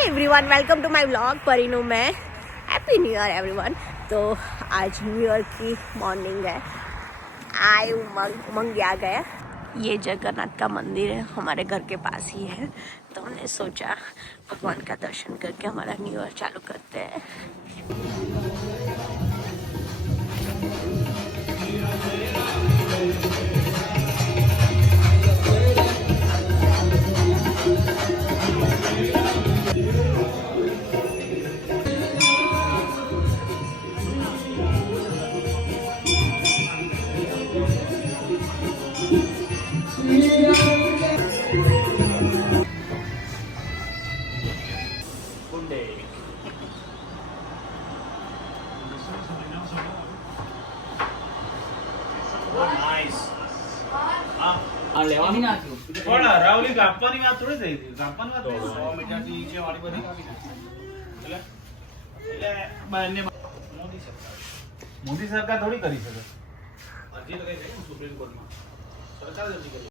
Everyone, welcome to my vlog. परिणू में happy new year everyone. तो आज न्यू ईयर की मॉर्निंग है। आए उमंग आ गया। ये जगन्नाथ का मंदिर है, हमारे घर के पास ही है, तो हमने सोचा भगवान का दर्शन करके हमारा न्यू ईयर चालू करते हैं। રાવલી કાપવાની વાત થોડી થઈ હતી. કાપવાની વાત 100 મીટરથી નીચે વાળી બધી કાપી નાખી. એટલે બંને મોદી સરકાર થોડી કરી શકે. અરજી લગાઈ છે સુપ્રીમ કોર્ટમાં. સરકાર જ અરજી કરી.